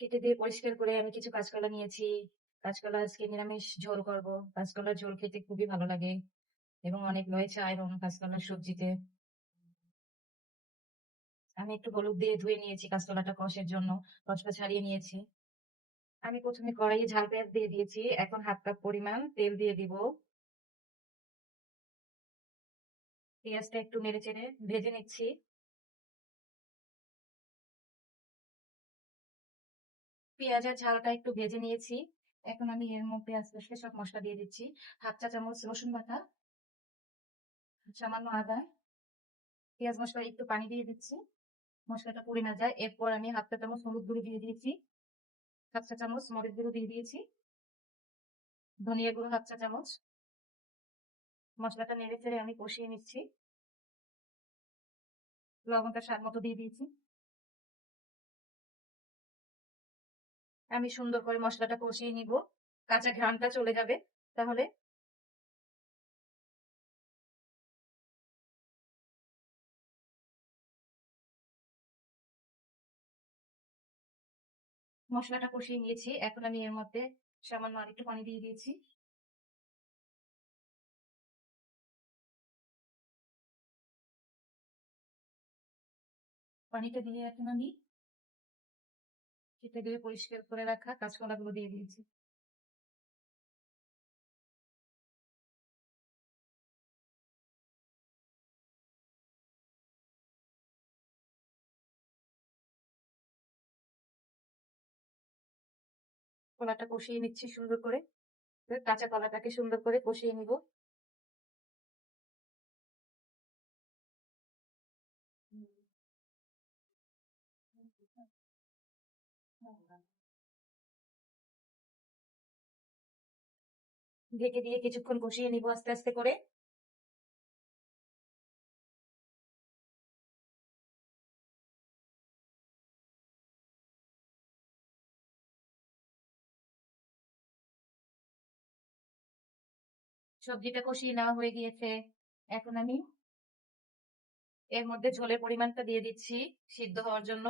কেটে দিয়ে পরিষ্কার করে আমি কিছু কাঁচকলা নিয়েছি। কাঁচকলা আজকে নিরামিষ ঝোল করব। কাঁচকলার ঝোল খেতে খুবই ভালো লাগে এবং অনেক রয়েছে আয়রন কাঁচকলার সবজিতে। আমি একটু হলুদ দিয়ে ধুয়ে নিয়েছি কাঁচকলাটা কষের জন্য। কষটা ছাড়িয়ে নিয়েছি। আমি প্রথমে কড়াইয়ে ঝাল পেঁয়াজ দিয়ে দিয়েছি। এখন 1/2 কাপ পরিমাণ তেল দিয়ে দিব। পেঁয়াজটা একটু নেড়েচেড়ে ভেজে নিচ্ছি। পেঁয়াজ আর ঝালটা একটু ভেজে নিয়েছি। এখন আমি এর মধ্যে আস্তে আস্তে সব মশলা দিয়ে দিচ্ছি। 1/2 চা চামচ রসুন বাটা, সামান্য আদা, পেঁয়াজ মশলা একটু পানি দিয়ে দিচ্ছি। মশলাটা পুড়ে না যায়। এরপর আমি 1/2 চা চামচ হলুদ গুঁড়ো দিয়ে দিয়েছি। 1/2 চা চামচ মরিচ গুঁড়ো দিয়ে দিয়েছি। ধনিয়া গুঁড়ো 1/2 চা চামচ। মশলাটা নেড়ে চেড়ে আমি কষিয়ে নিচ্ছি। লবণটা স্বাদ মতো দিয়ে দিয়েছি। আমি সুন্দর করে মশলাটা কষিয়ে নিব। কাঁচা ঘ্রাণটা চলে যাবে। তাহলে মশলাটা কষিয়ে নিয়েছি। এখন আমি এর মধ্যে সামান্য আরেকটু পানি দিয়ে দিয়েছি। পানিটা দিয়ে এখন আমি কেটে ধুয়ে পরিষ্কার করে রাখা কাঁচকলাগুলো দিয়ে দিয়েছি। কলাটা কষিয়ে নিচ্ছি সুন্দর করে। কাঁচা কলাটাকে সুন্দর করে কষিয়ে নিব। ঢেকে দিয়ে কিছুক্ষণ কষিয়ে নিব আস্তে আস্তে করে। সবজিটা কষিয়ে নেওয়া হয়ে গিয়েছে। এখন আমি এর মধ্যে ঝোলের পরিমাণটা দিয়ে দিচ্ছি সিদ্ধ হওয়ার জন্য।